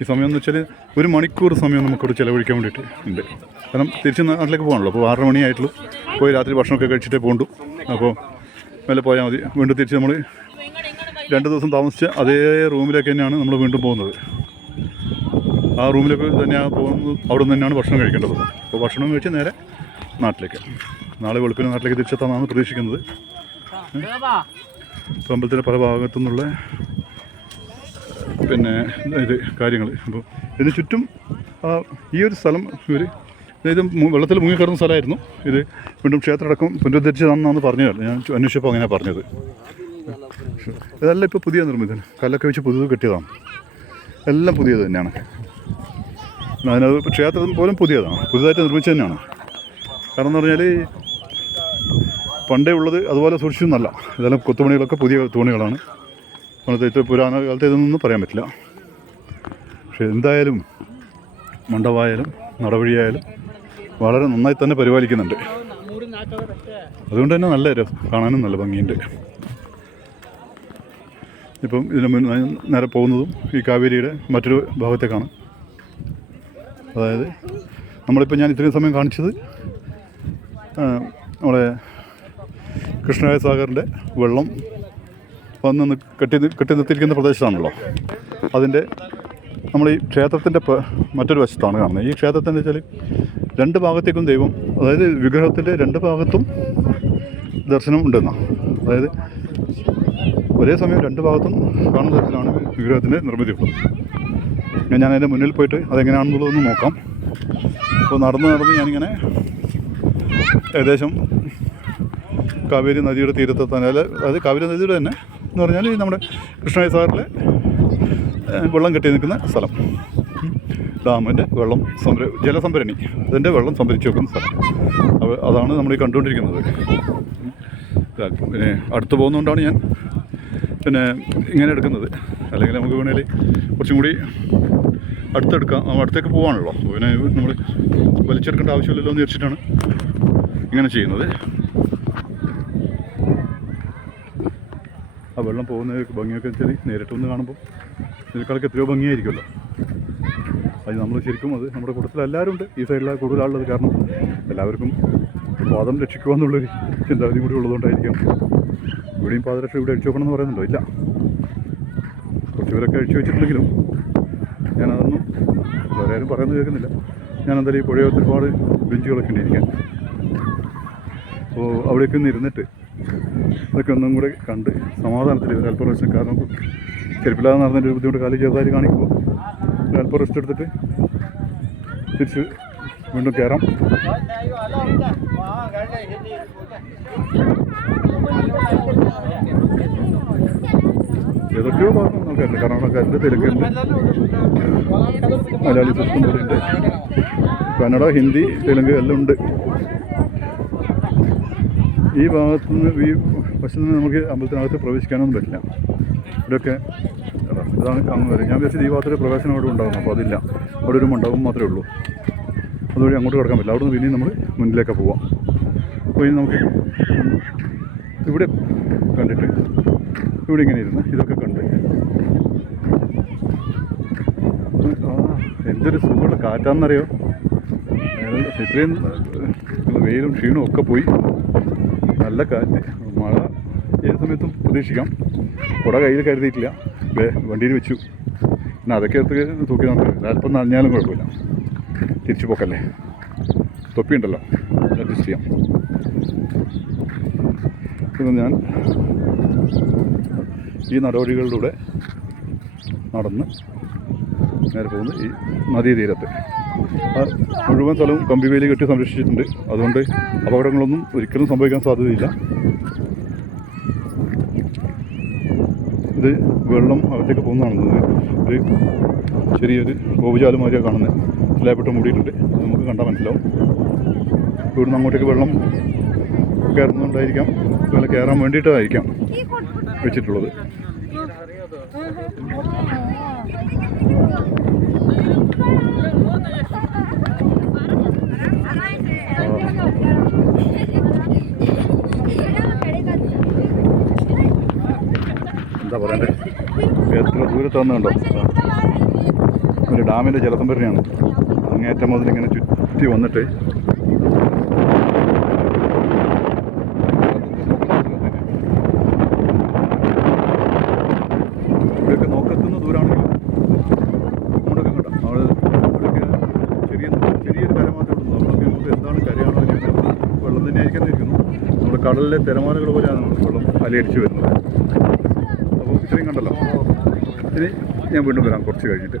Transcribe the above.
ഈ സമയം എന്ന് വെച്ചാൽ 1 മണിക്കൂർ സമയം നമുക്കിവിടെ ചിലവഴിക്കാൻ വേണ്ടിയിട്ട് ഉണ്ട്. കാരണം തിരിച്ച് നാട്ടിലേക്ക് പോകാണല്ലോ. അപ്പോൾ 6 മണിയായിട്ടുള്ളൂ. പോയി രാത്രി ഭക്ഷണമൊക്കെ കഴിച്ചിട്ടേ പോകണ്ടു. അപ്പോൾ മേലെ പോയാൽ മതി. വീണ്ടും തിരിച്ച് നമ്മൾ 2 ദിവസം താമസിച്ച് അതേ റൂമിലേക്ക് തന്നെയാണ് നമ്മൾ വീണ്ടും പോകുന്നത്. ആ റൂമിലേക്ക് തന്നെയാണ് പോകുന്നത്. അവിടെ നിന്ന് തന്നെയാണ് ഭക്ഷണം കഴിക്കേണ്ടത്. അപ്പോൾ ഭക്ഷണം കഴിച്ച് നേരെ നാട്ടിലേക്ക്, നാളെ വെളുപ്പിന് നാട്ടിലേക്ക് തിരിച്ചെത്താമെന്നാണ് പ്രതീക്ഷിക്കുന്നത്. ഇപ്പോൾ അമ്പലത്തിൻ്റെ പല ഭാഗത്തു നിന്നുള്ള പിന്നെ ഇത് കാര്യങ്ങൾ. അപ്പോൾ ഇതിന് ചുറ്റും ഈ ഒരു സ്ഥലം ഇത് വെള്ളത്തിൽ മുങ്ങിക്കിടന്ന സ്ഥലമായിരുന്നു. ഇത് വീണ്ടും ക്ഷേത്രമടക്കം പുനരുദ്ധരിച്ചതാണെന്നാണ് പറഞ്ഞത്. ഞാൻ അന്വേഷിച്ചപ്പോൾ അങ്ങനെ പറഞ്ഞത്. ഇതെല്ലാം ഇപ്പോൾ പുതിയ നിർമ്മിതം, കല്ലൊക്കെ വെച്ച് പുതിയത് കെട്ടിയതാണ്. എല്ലാം പുതിയത് തന്നെയാണ്. അതിനത് ക്ഷേത്രം പോലും പുതിയതാണ്, പുതിയതായിട്ട് നിർമ്മിച്ചത് തന്നെയാണ്. കാരണം എന്ന് പറഞ്ഞാൽ പണ്ടേ ഉള്ളത് അതുപോലെ സൂക്ഷിച്ചൊന്നല്ല. ഇതെല്ലാം കൊത്തുപണികളൊക്കെ പുതിയ തൂണുകളാണ്. പണ്ടത്തെ പുരാണ കാലത്ത് ഇതൊന്നും പറയാൻ പറ്റില്ല. പക്ഷേ എന്തായാലും മണ്ഡപമായാലും നടവഴിയായാലും വളരെ നന്നായി തന്നെ പരിപാലിക്കുന്നുണ്ട്. അതുകൊണ്ട് തന്നെ നല്ല കാണാനും നല്ല ഭംഗിയുണ്ട്. ഇപ്പം ഇതിന് നേരെ പോകുന്നതും ഈ കാവേരിയുടെ മറ്റൊരു ഭാഗത്തേക്കാണ്. അതായത് നമ്മളിപ്പോൾ ഞാൻ ഇത്രയും സമയം കാണിച്ചത് നമ്മുടെ കൃഷ്ണരായ സാഗറിൻ്റെ വെള്ളം വന്ന് കെട്ടി നിർത്തിയിരിക്കുന്ന പ്രദേശത്താണല്ലോ. അതിൻ്റെ നമ്മൾ ഈ ക്ഷേത്രത്തിൻ്റെ മറ്റൊരു വശത്താണ് കാണുന്നത്. ഈ ക്ഷേത്രത്തിൻ്റെ വെച്ചാൽ 2 ഭാഗത്തേക്കും ദൈവം, അതായത് വിഗ്രഹത്തിൻ്റെ 2 ഭാഗത്തും ദർശനം ഉണ്ടെന്നാണ്. അതായത് ഒരേ സമയം 2 ഭാഗത്തും കാണുന്ന തരത്തിലാണ് വിഗ്രഹത്തിൻ്റെ നിർമ്മിതി ഉള്ളത്. ഞാൻ അതിൻ്റെ മുന്നിൽ പോയിട്ട് അതെങ്ങനെയാണെന്നുള്ളതൊന്ന് നോക്കാം. അപ്പോൾ നടന്ന് ഞാനിങ്ങനെ ഏകദേശം കാവേരി നദിയുടെ തീരത്തെത്താൻ, അതായത് കാവേരി നദിയുടെ തന്നെ എന്ന് പറഞ്ഞാൽ നമ്മുടെ കൃഷ്ണരായ സാഗറിലെ വെള്ളം കെട്ടി നിൽക്കുന്ന സ്ഥലം, ഡാമിൻ്റെ വെള്ളം ജലസംഭരണി, അതിൻ്റെ വെള്ളം സംഭരിച്ച് വെക്കുന്ന സ്ഥലം. അതാണ് നമ്മൾ ഈ കണ്ടുകൊണ്ടിരിക്കുന്നത്. പിന്നെ അടുത്ത് പോകുന്നതുകൊണ്ടാണ് ഞാൻ പിന്നെ ഇങ്ങനെ എടുക്കുന്നത്. അല്ലെങ്കിൽ നമുക്ക് വേണേൽ കുറച്ചും കൂടി അടുത്തേക്ക് പോകാണല്ലോ. പിന്നെ നമ്മൾ വലിച്ചെടുക്കേണ്ട ആവശ്യമില്ലല്ലോ എന്ന് വിചാരിച്ചിട്ടാണ് ഇങ്ങനെ ചെയ്യുന്നത്. ആ വെള്ളം പോകുന്ന ഭംഗിയൊക്കെ വെച്ചാൽ നേരിട്ടൊന്ന് കാണുമ്പോൾ ഇതിനേക്കാളൊക്കെ എത്രയോ ഭംഗിയായിരിക്കുമല്ലോ. അത് നമ്മൾ ശരിക്കും അത് നമ്മുടെ കൂട്ടത്തിൽ എല്ലാവരും ഉണ്ട്. ഈ സൈഡിലാണ് കൂടുതലുള്ളത്. കാരണം എല്ലാവർക്കും പാദം രക്ഷിക്കുക എന്നുള്ളൊരു ചിന്താഗതി കൂടി ഉള്ളതുകൊണ്ടായിരിക്കാം. ഇവിടെയും പാദരക്ഷ ഇവിടെ അഴിച്ചു വെക്കണമെന്ന് പറയുന്നുണ്ടോ? ഇല്ല, കുറച്ച് പേരൊക്കെ അഴിച്ചു വെച്ചിട്ടുണ്ടെങ്കിലും ഞാനതൊന്നും വേറെ ആരും പറയുന്നത് കേൾക്കുന്നില്ല. ഞാൻ എന്തായാലും ഈ പുഴയോരത്ത് ഒരുപാട് ബെഞ്ചുകളൊക്കെ ഉണ്ടായിരിക്കാൻ. അപ്പോൾ അവിടേക്ക് ഒന്ന് ഇരുന്നിട്ട് അതൊക്കെ ഒന്നും കൂടെ കണ്ട് സമാധാനത്തിൽ ഒരു അല്പം റെസ്റ്റ്, കാരണം ചെരുപ്പില്ലാതെ നടന്നതിൻ്റെ ഒരു ബുദ്ധിമുട്ട് കാലിൽ ചെറുതായിട്ട് കാണിക്കുമ്പോൾ ഒരു അല്പം റെസ്റ്റ് എടുത്തിട്ട് തിരിച്ച് വീണ്ടും കയറാം. ഏതൊക്കെയോ ഭാഗം നോക്കാറുണ്ട്. കർണാടകക്കാരുണ്ട്, തെലുങ്കുണ്ട്, മലയാളി സിസ്റ്റം പോലെയുണ്ട്, കന്നഡ, ഹിന്ദി, തെലുങ്ക് എല്ലാം ഉണ്ട്. ഈ ഭാഗത്തുനിന്ന് ഈ വശത്ത് നിന്ന് നമുക്ക് അമ്പലത്തിനകത്ത് പ്രവേശിക്കാനൊന്നും പറ്റില്ല. ഇവിടെയൊക്കെ ഇതാണ് കാണുന്നത്. ഞാൻ വിചാരിച്ചത് ഈ ഭാഗത്തൊരു പ്രവേശനം അവിടെ ഉണ്ടാകുന്നു. അപ്പോൾ അതില്ല, അവിടെ ഒരു മണ്ഡപം മാത്രമേ ഉള്ളൂ. അതുവഴി അങ്ങോട്ട് കിടക്കാൻ പറ്റില്ല. അവിടെ നിന്ന് പിന്നെയും നമ്മൾ മുന്നിലേക്ക് പോവാം. അപ്പോൾ ഇനി നമുക്ക് ഇവിടെ കണ്ടിട്ട് ഇവിടെ ഇങ്ങനെ ഇരുന്ന് ഇതൊക്കെ കണ്ട് എന്തൊരു സുഖമുള്ള കാറ്റാണെന്നറിയോ. ഇത്രയും വെയിലും ക്ഷീണവും ഒക്കെ പോയി. നല്ല കാറ്റ്, മഴ ഏത് സമയത്തും പ്രതീക്ഷിക്കാം. കുട കയ്യിൽ കരുതിയിട്ടില്ല, വണ്ടിയിൽ വെച്ചു. പിന്നെ അതൊക്കെ എടുത്ത് തൂക്കി നമുക്ക് അല്പം നനഞ്ഞാലും കുഴപ്പമില്ല. തിരിച്ചു പോക്കല്ലേ, തൊപ്പിയുണ്ടല്ലോ, അഡ്ജസ്റ്റ് ചെയ്യാം. പിന്നെ ഞാൻ ഈ നടപടികളിലൂടെ നടന്ന് നേരെ പോകുന്നത് ഈ നദീതീരത്ത്. മുഴുവൻ സ്ഥലവും കമ്പിവേലി കെട്ടി സംരക്ഷിച്ചിട്ടുണ്ട്. അതുകൊണ്ട് അപകടങ്ങളൊന്നും ഒരിക്കലും സംഭവിക്കാൻ സാധ്യതയില്ല. ഇത് വെള്ളം അകത്തേക്ക് പോകുന്നതാണെന്നത് ഒരു ചെറിയൊരു ഗോപുജാലമാരിയാണ് കാണുന്നത്. സ്ലാബിട്ട് മൂടിയിട്ടുണ്ട്. നമുക്ക് കണ്ടാൽ മനസ്സിലാവും. ഇവിടുന്ന് അങ്ങോട്ടേക്ക് വെള്ളം കയറുന്നുണ്ടായിരിക്കാം, വെള്ളം കയറാൻ വേണ്ടിയിട്ടായിരിക്കാം വെച്ചിട്ടുള്ളത്. എന്താ പറയണ്ടേ, എത്ര ദൂരത്ത് വന്നുണ്ടോ? ഒരു ഡാമിൻ്റെ ജലസംഭരണിയാണ്. അങ്ങേറ്റം മുതൽ ഇങ്ങനെ ചുറ്റി വന്നിട്ട് ഇവിടെയൊക്കെ നോക്കെത്തുന്ന ദൂരമാണെങ്കിലും നമ്മളൊക്കെ കണ്ട നമ്മൾ ഇവിടെയൊക്കെ ചെറിയൊരു കര മാത്രമേ ഉള്ളൂ. നമ്മളൊക്കെ നമുക്ക് എന്താണ് കരയാണോ വെള്ളം തന്നെ ആയിരിക്കാതിരിക്കുന്നു. നമ്മുടെ കടലിലെ തിരമാലകൾ പോലെയാണ് വെള്ളം അലയടിച്ച് വരുന്നത്. അപ്പോൾ ഇത്രയും കണ്ടല്ലോ. ഇനി ഞാൻ വീണ്ടും വരാം കുറച്ച് കഴിഞ്ഞിട്ട്.